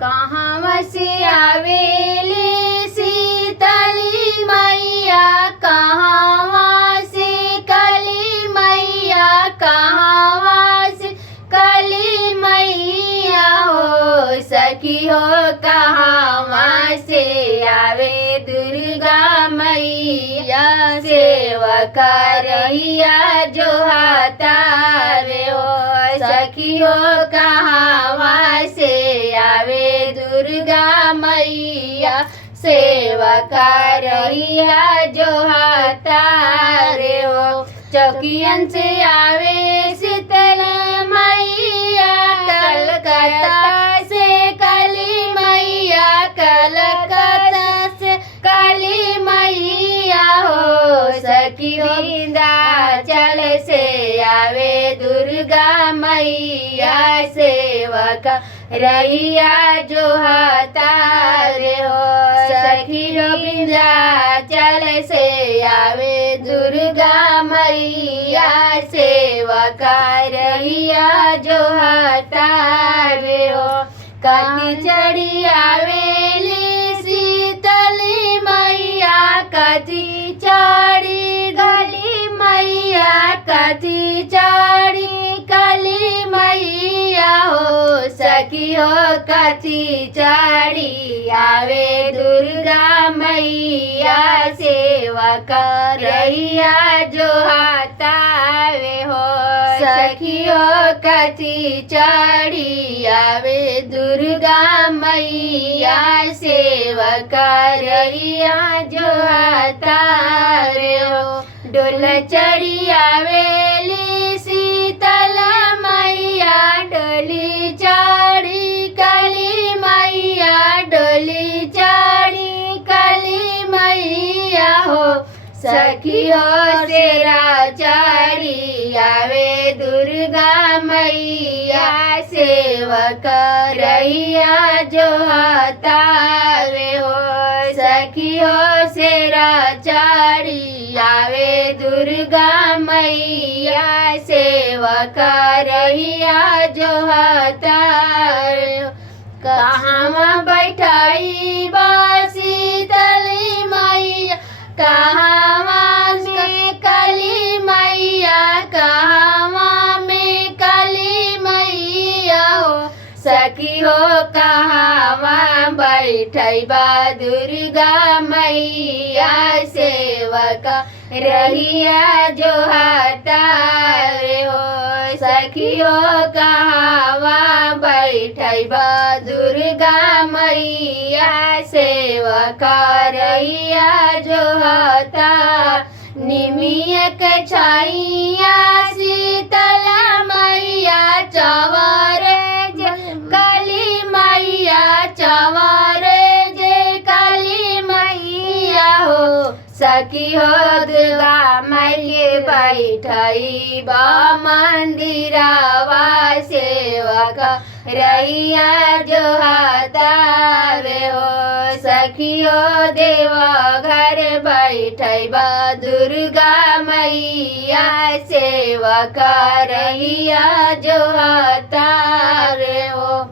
कहवा से आवेली शीतली मैया, कहवा से काली मैया, कहवा से काली मैया हो सखी हो। कहवा से आवे दुर्गा मैया, सेवका रहिया जो हातावे हो सखी हो। कहवा से आवे दुर्गा मैया, सेवका रहिया जो हातारे हो। चौकियन से आवे शीतल मैया, कलकत्ता से काली मैया, कलकत्ता से काली मैया हो सखी हो। विंध्याचल से आवे दुर्गा मैया, सेवका रहिया जो हातारे हो सखी हो। विंध्याचल से आवे दुर्गा मैया, सेवका रहिया जो हातारे हो। कति चढ़ी आवेली शीतली मैया, कति चढ़ी काली मैया, कति चढ़ी काली मैया हो सखी हो। कति चढ़ी आवे दुर्गा मैया, सेवका रहिया जो हातावे हो सखी हो। कति चढ़ी आवे दुर्गा मैया, सेवका रहिया जो हातावे हो। डोल चढ़ी आवेली शीतल मैया, डोली चढ़ी काली मैया, डोली चढ़ी काली मैया हो सखी हो। शेरा चढ़ी आवे दुर्गा मैया, सेवका रहिया जो हातावे हो सखी हो। शेरा चढ़ी आवे दुर्गा मैया, सेवका रहिया जो हातावे हो। कहाँ बैठाई बा शीतली मैया, कहवा में काली मैया, कहवा में काली मैया हो सखी हो। कहवा बैठई बा दुर्गा मैया, सेवका रहिया जो हातारे हो सखी हो। कहवा बैठई बा दुर्गा मैया, सेवका रहिया जो हाता। निमियक छाइया शीतल मैया, चवर काली मैया, चवर जे काली मैया हो सखी हो। दुर्गा माई के बैठई बा मंदिरवा, सेवका रहिया जो हातावे हो सखी हो। देव घर बैठई बा दुर्गा मैया, सेवका रहिया जो हातावे हो।